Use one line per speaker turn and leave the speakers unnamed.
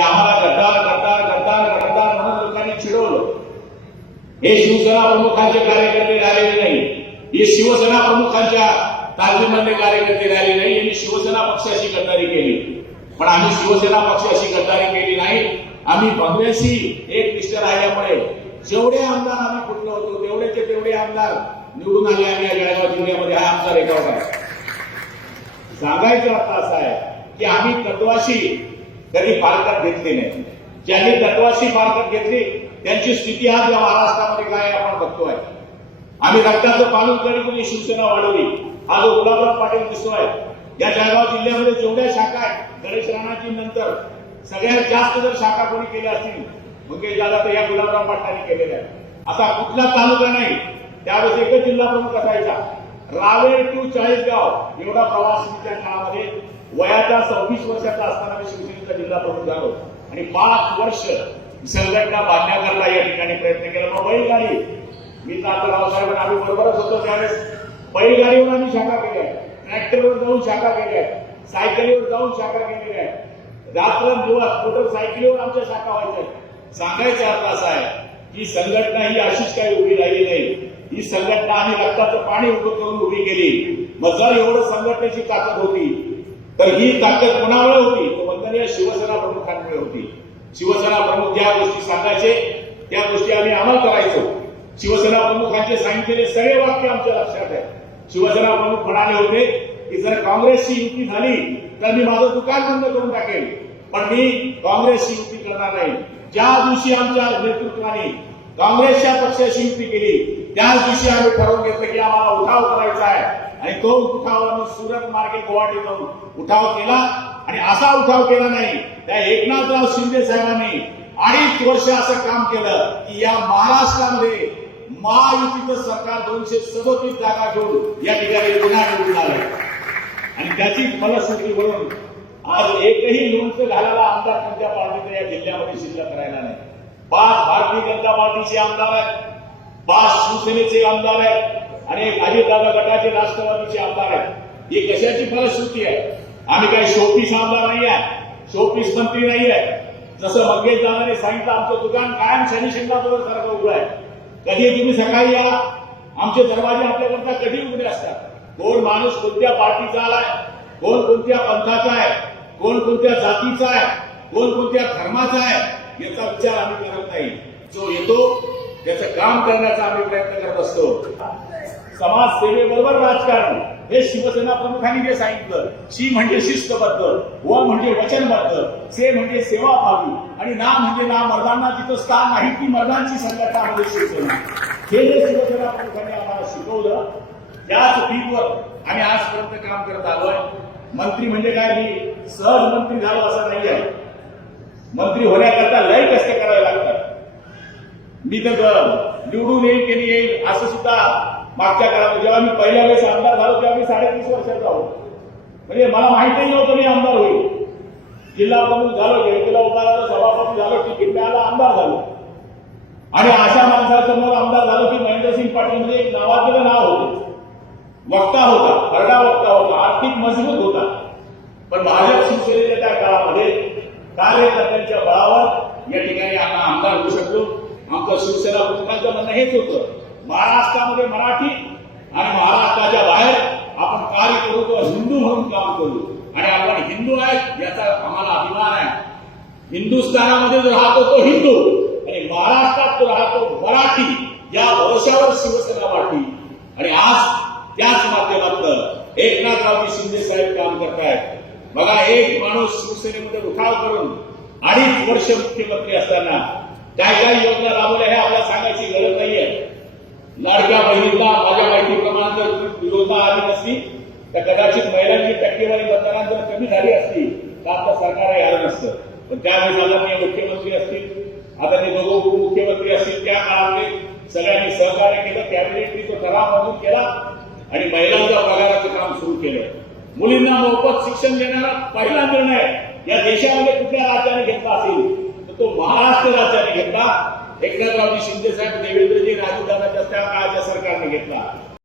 आम्हाला गद्दार गद्दार गद्दार गद्दार म्हणून लोकांनी चिडवलं. हे शिवसेना प्रमुखांचे कार्यकर्ते राहिलेले नाही. हे शिवसेना प्रमुखांच्या तालमीमधले कार्यकर्ते राहिले नाही. यांनी शिवसेना पक्षाची गद्दारी केली. पण आम्ही शिवसेना पक्षाची गद्दारी केली नाही. आम्ही काँग्रेसशी एक निष्ठ राहिल्यामुळे जेवढे आमदार आम्ही कुठलो होतो तेवढेचे तेवढे आमदार निवडून आले आम्ही या जळगाव जिल्ह्यामध्ये. हा आमचा रेकॉर्ड आहे. सांगायचा अर्थ असा आहे की आम्ही तत्वाशी कधी फारकत घेतली नाही. ज्यांनी तत्वाशी फारकत घेतली त्यांची स्थिती आज या महाराष्ट्रामध्ये काय आपण बघतोय आम्ही रक्ताचं पालन करून शिवसेना वाढवली. हा जो गुलाबराव पाटील दिसतोय या जळगाव जिल्ह्यामध्ये जेवढ्या शाखा आहेत गणेश राणाची नंतर सगळ्यात जास्त जर शाखा कोणी केल्या असतील म्हणजे दादा तर या गुलाबराव पाटलांनी केलेल्या आहेत. असा कुठला तालुका नाही त्यावेळेस एकच जिल्हा प्रमुख असायचा. रावेर टू चाळीसगाव एवढा प्रवास मी त्या काळामध्ये वयाच्या सव्वीस वर्षाचा असताना मी शिवसेनेचा जिल्हा प्रमुख झालो. आणि पाच वर्ष संघटना बांधण्याकरता या ठिकाणी प्रयत्न केला. मग बैलगाडी मी तर आता रावसाहेब आम्ही बरोबरच होतो त्यावेळेस. बैलगाडीवर आम्ही शाखा केल्या. ट्रॅक्टरवर जाऊन शाखा केल्या. सायकलीवर जाऊन शाखा केलेल्या आहेत. रात्रंदिवस मोटरसायकलीवर आमच्या शाखा व्हायच्या सांगायचा अर्थ असा आहे की संघटना ही अशीच काही उभी राहिली नाही. ही संघटना आम्ही रक्ताचं पाणी उभं करून उभी केली. मग जर एवढं संघटनेची ताकद होती. तर ही ताकद कोणामुळे होती? तर वंदनीय शिवसेना प्रमुखांमुळे होती. शिवसेना प्रमुख ज्या गोष्टी सांगायचे त्या गोष्टी आम्ही अमल करायचो. शिवसेना प्रमुखांचे सांगितलेले सगळे वाक्य आमच्या लक्षात आहे शिवसेना प्रमुख म्हणाले होते की जर काँग्रेसची युती झाली तर मी माझं दुकान बंद करून टाकेल. पण मी काँग्रेसची युती करणार नाही. ज्या दिवशी आमच्या नेतृत्वाने काँग्रेसच्या पक्षाशी युती केली त्याच दिवशी आम्ही ठरवून घेतलं की आम्हाला उठाव करायचा आहे. आणि तो उठाव आम्ही सुरत मार्गे गुवाहाटी जाऊन उठाव केला आणि असा उठाव केला नाही. त्या एकनाथराव शिंदे साहेबांनी अडीच वर्ष असं काम केलं की या महाराष्ट्रामध्ये महायुतीचं सरकार दोनशे सदोतीस जागा घेऊन या ठिकाणी पुन्हा निवडून आलं. आणि त्याची फलश्रुती म्हणून आज एकही लोणचं घालायला आमदार कोणत्या पार्टीने या जिल्ह्यामध्ये शिल्लक राहिला नाही. पाच भारतीय जनता पार्टीचे आमदार आहेत. पाच शिवसेनेचे आमदार आहेत. आणि एक अजितदादा गटाचे राष्ट्रवादीचे आमदार आहेत. ही कशाची फलश्रुती आहे? आम्ही काही शोपीस आमदार नाही आहे शोपीस मंत्री नाही आहे. जसं मंगेश दादाने सांगितलं आमचं दुकान कायम शनी शिंगणापूर सारखं उघडं आहे. कधी तुम्ही सकाळी या? आमचे दरवाजे आपल्याकरता कधी उघडे असतात? कोण माणूस कोणत्या पार्टीचा आलाय कोण कोणत्या पंथाचा आहे? कोण कोणत्या जातीचा आहे? कोण कोणत्या धर्माचा आहे? याचा विचार आम्ही करत नाही. जो येतो त्याचं काम करण्याचा आम्ही प्रयत्न करत असतो. समाजसेवेबरोबर राजकारण. हे शिवसेना प्रमुखांनी जे सांगितलं शी म्हणजे शिस्तबद्ध व म्हणजे वचनबद्ध से म्हणजे सेवा पावी आणि ना म्हणजे ना मर्दांना तिथं स्थान नाही ती मर्दांची संघटना म्हणजे शिवसेना. हे जे शिवसेना प्रमुखांनी आम्हाला शिकवलं त्याच पीकवर आम्ही आजपर्यंत काम करत आलोय. मंत्री म्हणजे काय? मी सहज मंत्री झालो असं नाही आहे मंत्री होण्याकरता लय कष्ट करावे लागतात. मी तर निवडून येईल की नाही येईल असं सुद्धा मागच्या काळात जेव्हा मी पहिल्या वेळेस आमदार झालो तेव्हा मी साडेतीस वर्षाचा होतो. म्हणजे मला माहिती नव्हतं मी आमदार होईल. जिल्हा प्रमुख झालो जयंतीला उभा झालो सभापती झालो तिकीट मिळाला आमदार झालो. आणि अशा माणसासमोर आमदार झालो की महेंद्रसिंग पाटील म्हणजे एक नावाजलेलं नाव होतं. वक्ता होता खरडा वक्ता होता आर्थिक मजबूत होता. पण भाजप शिवसेनेच्या त्या काळामध्ये कार्यकर्त्यांच्या बळावर या ठिकाणी आम्ही आमदार होऊ शकलो. आमचं शिवसेना प्रमुखांचं म्हणणं हेच होतं. महाराष्ट्रामध्ये मराठी आणि महाराष्ट्राच्या बाहेर आपण कार्य करू किंवा हिंदू म्हणून काम करू. आणि आपण हिंदू आहेत याचा आम्हाला अभिमान आहे. हिंदुस्थानामध्ये जो राहतो तो हिंदू. आणि महाराष्ट्रात जो राहतो मराठी. या भरोशावर शिवसेना वाटली आणि आज त्याच माध्यमातून एकनाथरावजी शिंदे साहेब काम करतायत. बघा एक माणूस शिवसेनेमध्ये उठाव करून अडीच वर्ष मुख्यमंत्री असताना काय काय योजना राबवल्या हे आपल्याला सांगायची गरज नाहीये. लाडक्या बहिणीला माझ्या माहितीप्रमाणे जर विरोधा आली नसती तर कदाचित महिलांची टक्केवारी मतदानात जर कमी झाली असती तर आता सरकार आलं नसतं. पण त्यावेळेस आदरणीय मुख्यमंत्री असतील आदरणीय दोघं उपमुख्यमंत्री असतील त्या काळामध्ये सगळ्यांनी सहकार्य केलं कॅबिनेटनी तो ठराव मंजूर केला आणि महिलांच्या पगाराचं काम सुरू केलं. मुलींना मोफत शिक्षण देणारा पहिला निर्णय या देशामध्ये कुठल्या राज्याने घेतला असेल तर तो महाराष्ट्र राज्याने घेतला. एकनाथरावजी शिंदे साहेब देवेंद्रजी राजूदादाच्या त्या काळाच्या सरकारने घेतला.